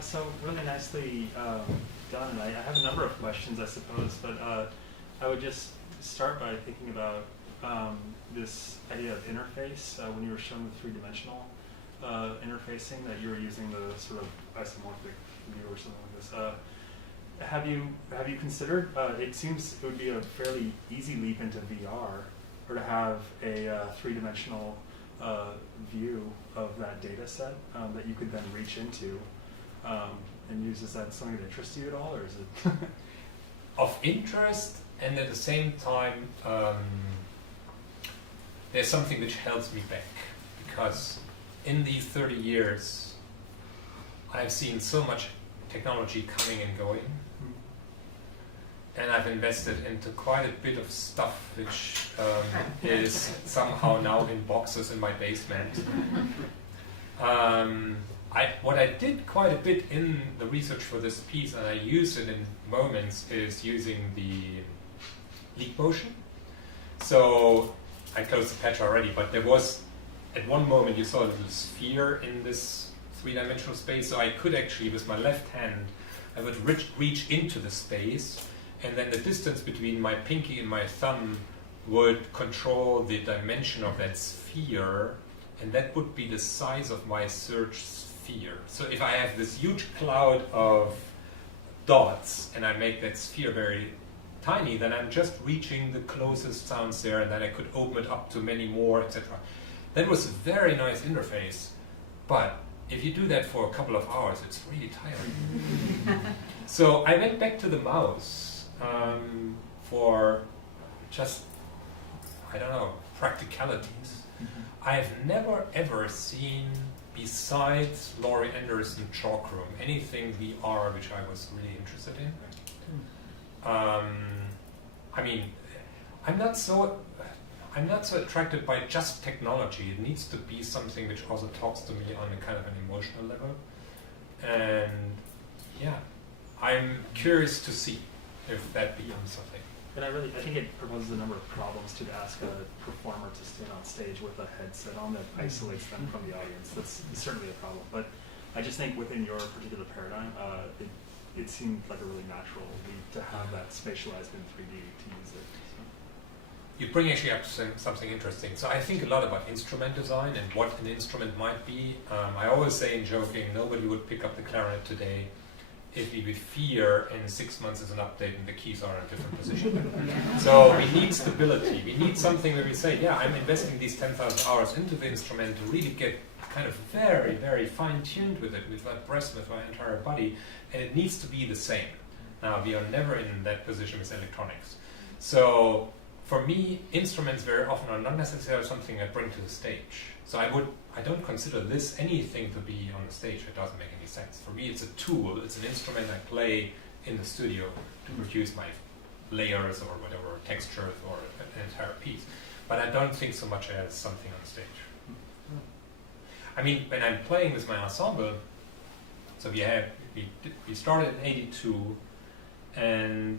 So really nicely done, and I have a number of questions, I suppose, but I would just start by thinking about this idea of interface. When you were showing the three-dimensional interfacing, that you were using the sort of isomorphic view or something like this. Have you considered? It seems it would be a fairly easy leap into VR, or to have a three-dimensional view of that data set that you could then reach into and use. Is that something that interests you at all, or is it? Of interest, and at the same time, there's something which holds me back, because in these 30 years, I've seen so much technology coming and going, and I've invested into quite a bit of stuff which is somehow now in boxes in my basement. What I did quite a bit in the research for this piece, and I use it in moments, is using the leak motion. So I closed the patch already, but there was, at one moment you saw a little sphere in this three-dimensional space, so I could actually, with my left hand, I would reach into the space, and then the distance between my pinky and my thumb would control the dimension of that sphere, and that would be the size of my search sphere. So if I have this huge cloud of dots and I make that sphere very tiny, then I'm just reaching the closest sounds there, and then I could open it up to many more, etc. That was a very nice interface, but if you do that for a couple of hours, it's really tiring. So I went back to the mouse for just, I don't know, practicalities. I've never ever seen, besides Laurie Anderson Chalkroom, anything VR which I was really interested in. I mean, I'm not so attracted by just technology. It needs to be something which also talks to me on a kind of an emotional level. And yeah, I'm curious to see if that becomes something. And I think it proposes a number of problems to ask a performer to stand on stage with a headset on that isolates them from the audience. That's certainly a problem. But I just think within your particular paradigm, it seemed like a really natural leap to have that spatialized in 3D to use it. So. You bring actually up something interesting. So I think a lot about instrument design and what an instrument might be. I always say in joking, nobody would pick up the clarinet today if we would fear in 6 months is an update and the keys are in a different position. So we need stability. We need something where we say, yeah, I'm investing these 10,000 hours into the instrument to really get kind of very, very fine-tuned with it, with my breath, with my entire body, and it needs to be the same. Now, we are never in that position with electronics. So for me, instruments very often are not necessarily something I bring to the stage. So I don't consider this anything to be on the stage. It doesn't make any sense. For me, it's a tool. It's an instrument I play in the studio to produce my layers or whatever, textures or an entire piece. But I don't think so much as something on stage. I mean, when I'm playing with my ensemble, so we started in '82, and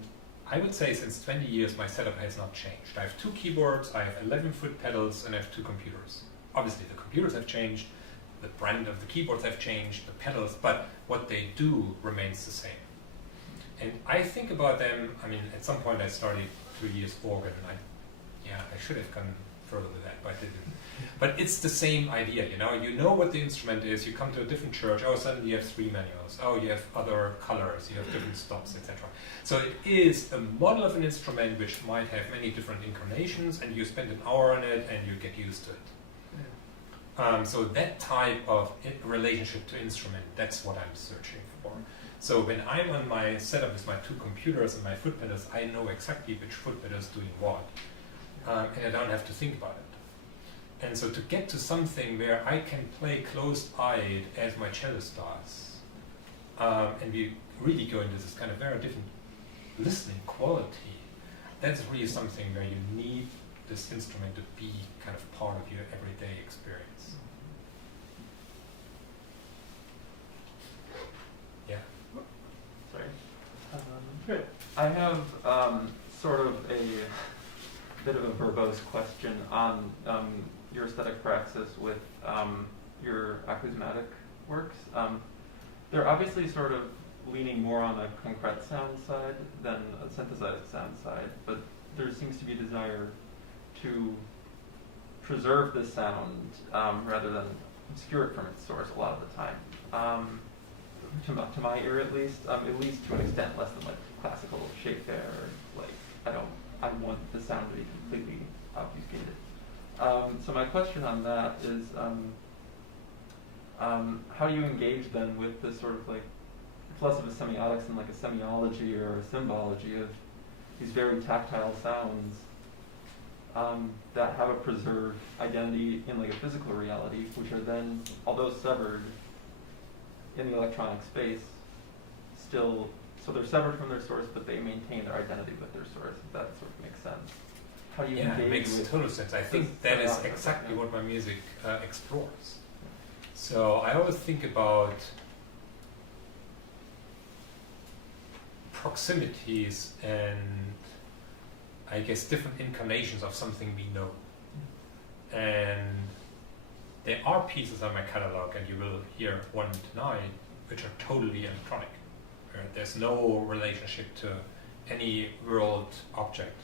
I would say since 20 years my setup has not changed. I have 2 keyboards, I have 11 foot pedals, and I have 2 computers. Obviously the computers have changed, the brand of the keyboards have changed, the pedals, but what they do remains the same. And I think about them, I mean, at some point I started 3 years organ, and I should have gone further with that, but I didn't. But it's the same idea, you know what the instrument is, you come to a different church, oh, suddenly you have 3 manuals, oh, you have other colors, you have different stops, etc. So it is a model of an instrument which might have many different incarnations, and you spend an hour on it and you get used to it. So that type of relationship to instrument, that's what I'm searching for. So when I'm on my setup with my 2 computers and my foot pedals, I know exactly which foot pedal is doing what, and I don't have to think about it. And so to get to something where I can play closed-eyed as my cellist does, and we really go into this kind of very different listening quality, that's really something where you need this instrument to be kind of part of your everyday experience. Yeah. Sorry. Good. I have sort of a bit of a verbose question on your aesthetic praxis with your acousmatic works. they're obviously sort of leaning more on a concrete sound side than a synthesized sound side, but there seems to be a desire to preserve the sound rather than obscure it from its source a lot of the time. To my ear at least to an extent, less than like classical shape fair. Like I want the sound to be completely obfuscated. So my question on that is, how do you engage then with this sort of like, it's less of a semiotics and like a semiology or a symbology of these very tactile sounds that have a preserved identity in like a physical reality, which are then, although severed in the electronic space, still, so they're severed from their source, but they maintain their identity with their source, if that sort of makes sense. How do you engage it makes with total sense. I think that is exactly what my music explores. So I always think about proximities and I guess different incarnations of something we know. And there are pieces on my catalog, and you will hear one tonight, which are totally electronic. Where there's no relationship to any world object.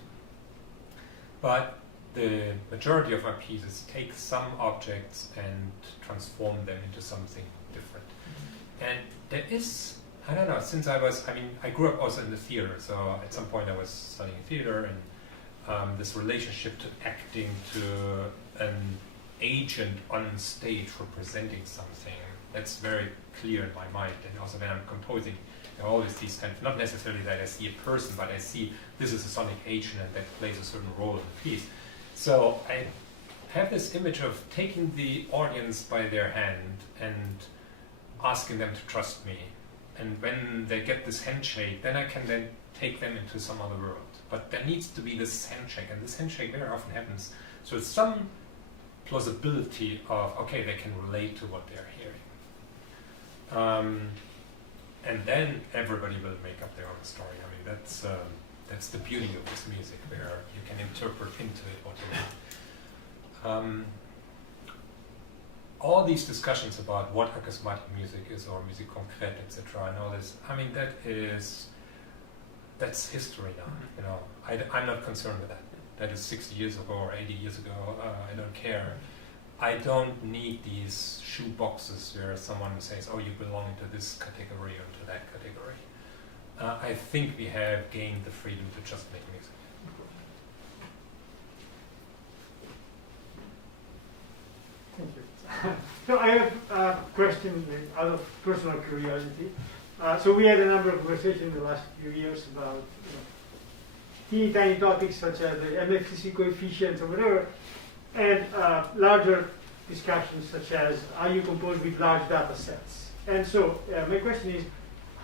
But the majority of my pieces take some objects and transform them into something different. And there is, I don't know, since I grew up also in the theater, so at some point I was studying theater, and this relationship to acting, to an agent on stage representing something, that's very clear in my mind. And also when I'm composing, there are always these kind of, not necessarily that I see a person, but I see this is a sonic agent and that plays a certain role in the piece. So I have this image of taking the audience by their hand and asking them to trust me. And when they get this handshake, then I can then take them into some other world. But there needs to be this handshake, and this handshake very often happens. So it's some plausibility of, okay, they can relate to what they're hearing. And then everybody will make up their own story. I mean, that's the beauty of this music, where you can interpret into it what you want. All these discussions about what acousmatic music is or musique concrète, etc. and all this, I mean, that's history now. You know, I'm not concerned with that. That is 60 years ago or 80 years ago. I don't care. I don't need these shoe boxes where someone says, "Oh, you belong to this category or to that category." I think we have gained the freedom to just make music. Thank you. So I have a question out of personal curiosity. So we had a number of conversations in the last few years about teeny tiny topics such as the MFCC coefficients or whatever, and larger discussions such as how you compose with large data sets. And so my question is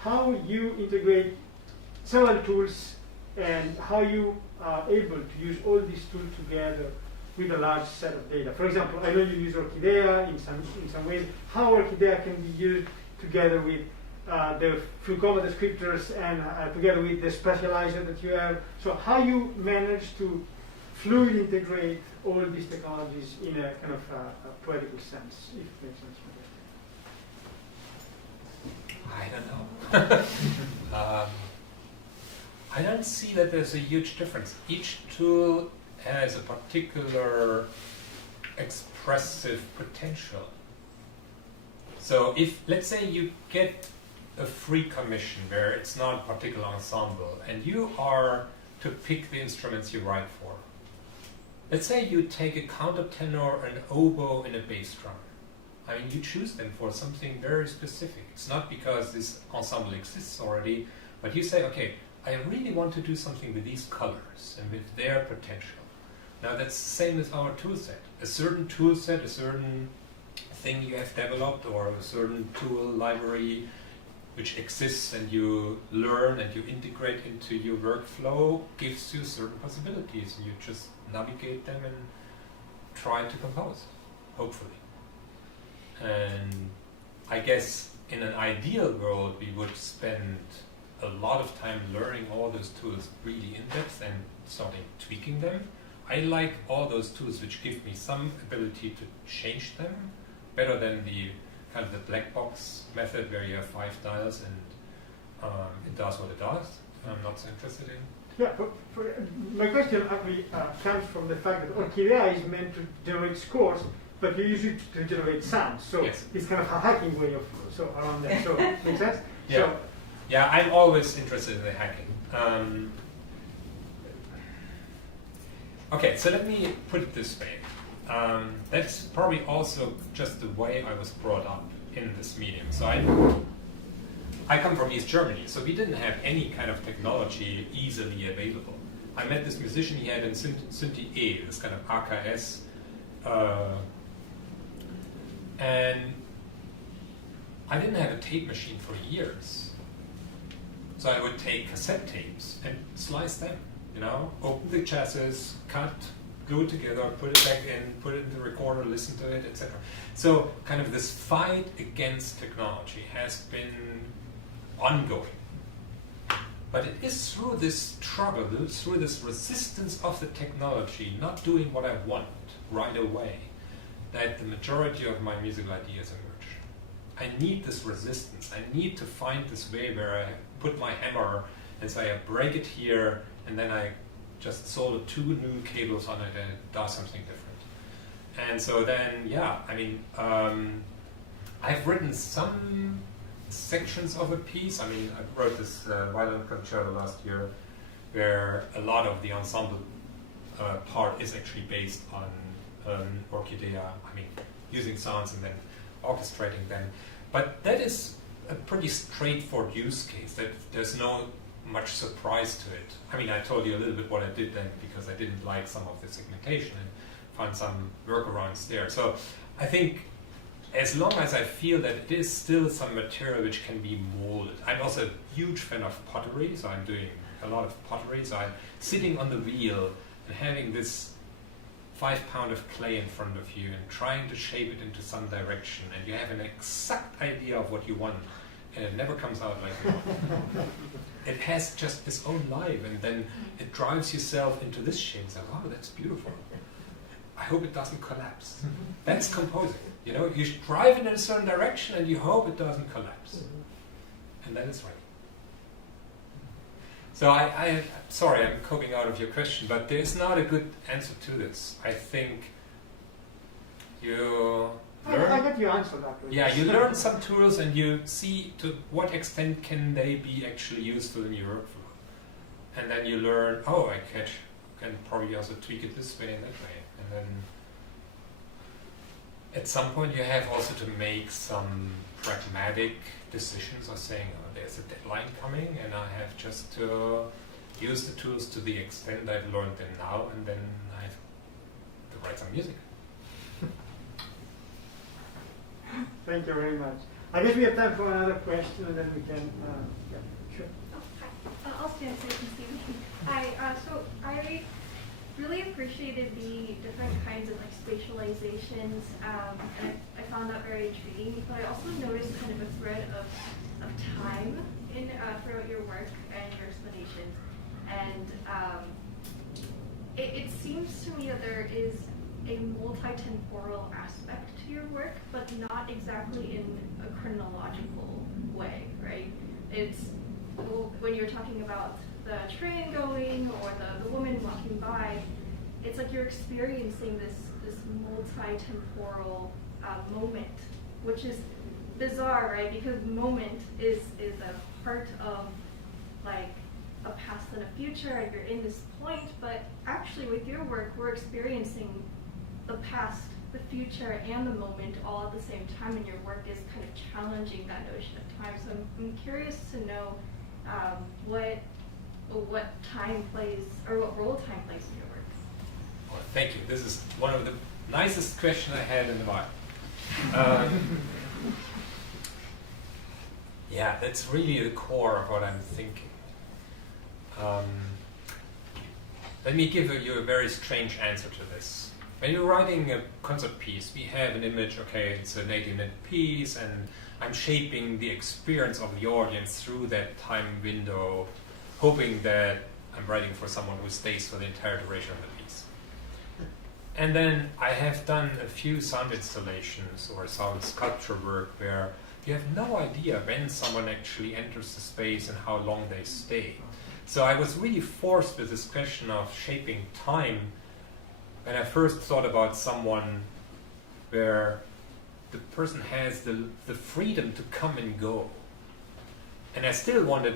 how you integrate several tools and how you are able to use all these tools together with a large set of data. For example, I know you use Orchidea in some ways. How Orchidea can be used together with the Flucoma descriptors and together with the spatializer that you have. So how you manage to fluid integrate all these technologies in a kind of a poetical sense, if it makes sense. I don't know. I don't see that there's a huge difference. Each tool has a particular expressive potential. So if, let's say you get a free commission where it's not a particular ensemble and you are to pick the instruments you write for. Let's say you take a countertenor, an oboe, and a bass drum. I mean, you choose them for something very specific. It's not because this ensemble exists already, but you say, okay, I really want to do something with these colors and with their potential. Now that's the same as our tool set. A certain tool set, a certain thing you have developed, or a certain tool library which exists and you learn and you integrate into your workflow gives you certain possibilities. And you just navigate them and try to compose, hopefully. And I guess in an ideal world we would spend a lot of time learning all those tools really in depth and starting tweaking them. I like all those tools which give me some ability to change them better than the kind of the black box method where you have 5 dials and it does what it does. I'm not so interested in. Yeah, my question actually comes from the fact that Orchidea is meant to generate scores, but you use it to generate sounds. So Yes. it's kind of a hacking way of around that. So makes sense? Yeah. So, Yeah, I'm always interested in the hacking. Okay, so let me put it this way. That's probably also just the way I was brought up in this medium. So I come from East Germany, so we didn't have any kind of technology easily available. I met this musician, he had in Synthi E, this kind of AKS, and I didn't have a tape machine for years. So I would take cassette tapes and slice them, you know, open the chassis, cut, glue it together, put it back in, put it in the recorder, listen to it, etc. So kind of this fight against technology has been ongoing. But it is through this struggle, through this resistance of the technology, not doing what I want right away, that the majority of my musical ideas emerge. I need this resistance. I need to find this way where I put my hammer and say I break it here, and then I just solder 2 new cables on it and it does something different. And so then, yeah, I mean, I've written some sections of a piece. I mean, I wrote this violin concerto last year where a lot of the ensemble part is actually based on Orchidea, I mean, using sounds and then orchestrating them. But that is a pretty straightforward use case. That there's no much surprise to it. I mean, I told you a little bit what I did then because I didn't like some of the segmentation and found some workarounds there. So I think as long as I feel that it is still some material which can be molded. I'm also a huge fan of pottery, so I'm doing a lot of pottery. So I'm sitting on the wheel and having this 5 pound of clay in front of you and trying to shape it into some direction, and you have an exact idea of what you want, and it never comes out like you want. It has just its own life, and then it drives yourself into this shape and says, wow, that's beautiful. I hope it doesn't collapse. That's composing. You know, you drive it in a certain direction and you hope it doesn't collapse. And then it's ready. So sorry, I'm coping out of your question, but there's not a good answer to this. I think you learn. I got your answer that way. Yeah, you learn some tools and you see to what extent can they be actually useful in your workflow. And then you learn, oh, I can probably also tweak it this way and that way. And then at some point you have also to make some pragmatic decisions of saying, oh, there's a deadline coming and I have just to use the tools to the extent I've learned them now, and then I have to write some music. Thank you very much. I guess we have time for another question, and then we can, yeah, sure. Oh, hi. I'll stand so you can see me. Hi. So I really appreciated the different kinds of like spatializations, and I found that very intriguing. But I also noticed kind of a thread of time in throughout your work and your explanations, and it seems to me that there is a multi-temporal aspect to your work, but not exactly in a chronological way, right? It's when you're talking about the train going or the woman walking by, it's like you're experiencing this multi-temporal moment, which is bizarre, right? Because moment is a part of like a past and a future, and you're in this point, but actually with your work, we're experiencing the past, the future, and the moment all at the same time, and your work is kind of challenging that notion of time. So I'm curious to know what time plays, or what role time plays in your work. Well, thank you. This is one of the nicest questions I had in a while. Yeah, that's really the core of what I'm thinking. Let me give you a very strange answer to this. When you're writing a concert piece, we have an image, okay, it's an 80-minute piece, and I'm shaping the experience of the audience through that time window, hoping that I'm writing for someone who stays for the entire duration of the piece. And then I have done a few sound installations or sound sculpture work where you have no idea when someone actually enters the space and how long they stay. So I was really forced with this question of shaping time when I first thought about someone where the person has the freedom to come and go. And I still wanted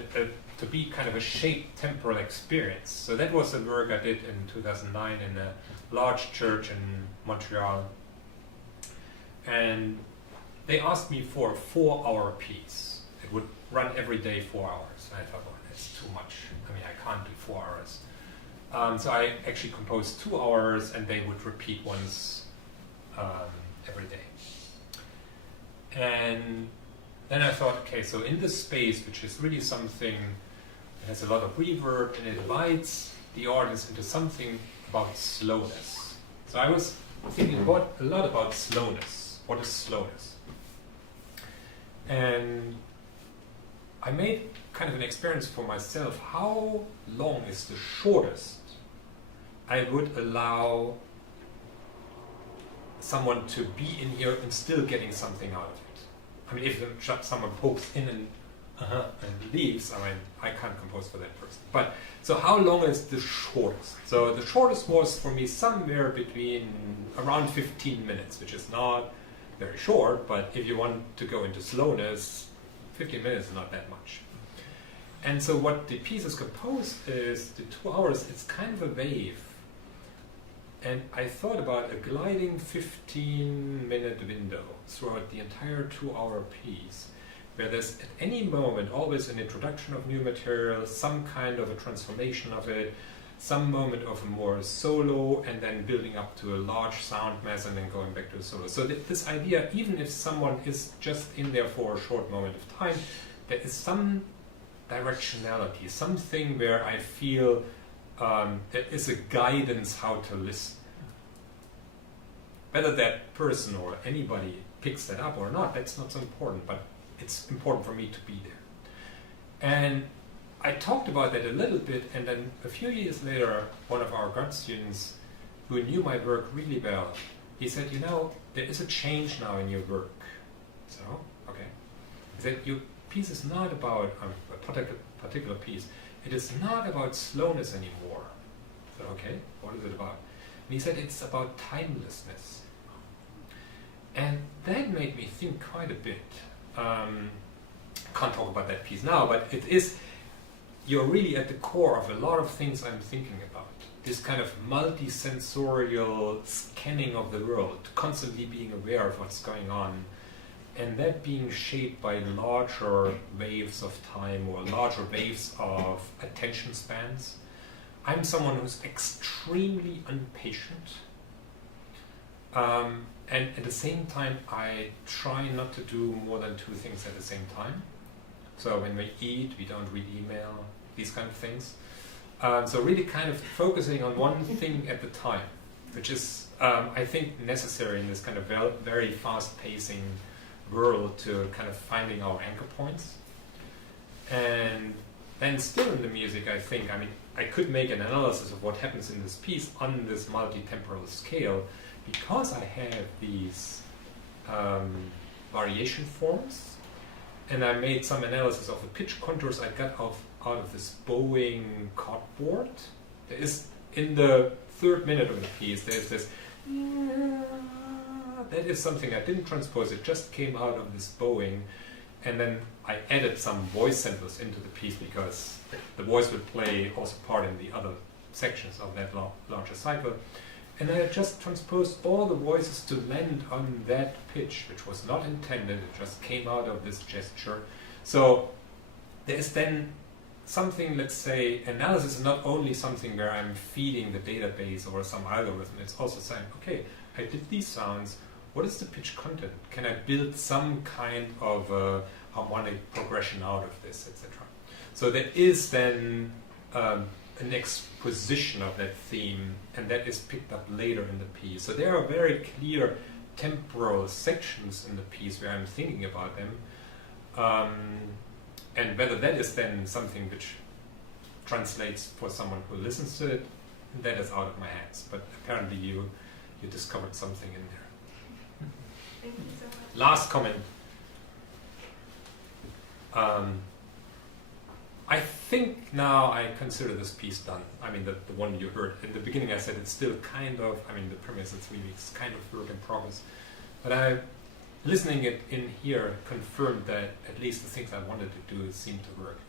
to be kind of a shaped temporal experience. So that was the work I did in 2009 in a large church in Montreal. And they asked me for a 4-hour piece. It would run every day 4 hours. And I thought, well, that's too much. I mean, I can't do 4 hours. So I actually composed 2 hours, and they would repeat once every day. And then I thought, okay, so in this space, which is really something that has a lot of reverb, and it invites the audience into something about slowness. So I was thinking a lot about slowness. What is slowness? And I made kind of an experience for myself. How long is the shortest I would allow someone to be in here and still getting something out of it? I mean, if someone pokes in and leaves, I mean, I can't compose for that person. But so how long is the shortest? So the shortest was for me somewhere between around 15 minutes, which is not very short, but if you want to go into slowness, 15 minutes is not that much. And so what the piece is composed is, the 2 hours, it's kind of a wave. And I thought about a gliding 15-minute window throughout the entire 2-hour piece, where there's at any moment always an introduction of new material, some kind of a transformation of it, some moment of a more solo, and then building up to a large sound mass and then going back to a solo. So this idea, even if someone is just in there for a short moment of time, there is some directionality, something where I feel there is a guidance how to listen. Whether that person or anybody picks that up or not, that's not so important, but it's important for me to be there. And I talked about that a little bit, and then a few years later, one of our grad students who knew my work really well, he said, you know, there is a change now in your work. So, okay. He said, your piece is not about a particular piece. It is not about slowness anymore. So, okay, what is it about? And he said, it's about timelessness. And that made me think quite a bit. Can't talk about that piece now, but it is, you're really at the core of a lot of things I'm thinking about. This kind of multi-sensorial scanning of the world, constantly being aware of what's going on, and that being shaped by larger waves of time or larger waves of attention spans. I'm someone who's extremely impatient. And at the same time, I try not to do more than 2 things at the same time. So when we eat, we don't read email, these kind of things. So really kind of focusing on one thing at the time, which is, I think, necessary in this kind of very fast-pacing world to kind of finding our anchor points. And then still in the music, I think, I mean, I could make an analysis of what happens in this piece on this multi-temporal scale, because I have these variation forms, and I made some analysis of the pitch contours I got out of this bowing chordboard. There is, in the 3rd minute of the piece, there's this, that is something I didn't transpose, it just came out of this bowing, and then I added some voice samples into the piece because the voice would play also part in the other sections of that larger cycle. And I just transposed all the voices to land on that pitch, which was not intended, it just came out of this gesture. So there is then something, let's say, analysis is not only something where I'm feeding the database or some algorithm, it's also saying, okay, I did these sounds, what is the pitch content? Can I build some kind of harmonic progression out of this, etc.? So there is then an exposition of that theme, and that is picked up later in the piece. So there are very clear temporal sections in the piece where I'm thinking about them, and whether that is then something which translates for someone who listens to it, that is out of my hands. But apparently you you discovered something in there. Thank you so much. Last comment. I think now I consider this piece done. I mean, the one you heard. In the beginning I said it's still kind of, I mean, the premise in 3 weeks, kind of work in progress. But listening it in here confirmed that at least the things I wanted to do seem to work.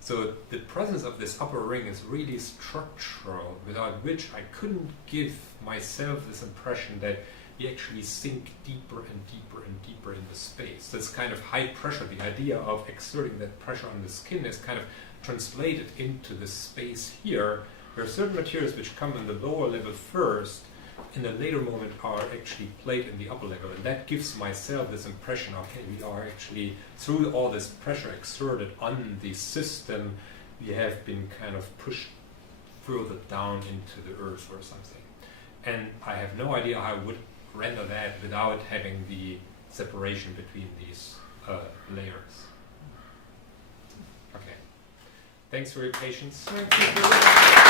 So the presence of this upper ring is really structural, without which I couldn't give myself this impression that we actually sink deeper and deeper and deeper into space. This kind of high pressure, the idea of exerting that pressure on the skin is kind of translated into the space here, where certain materials which come in the lower level first, in the later moment are actually played in the upper level. And that gives myself this impression, okay, we are actually, through all this pressure exerted on the system, we have been kind of pushed further down into the earth or something. And I have no idea how I would render that without having the separation between these layers. Okay. Thanks for your patience. Thank you.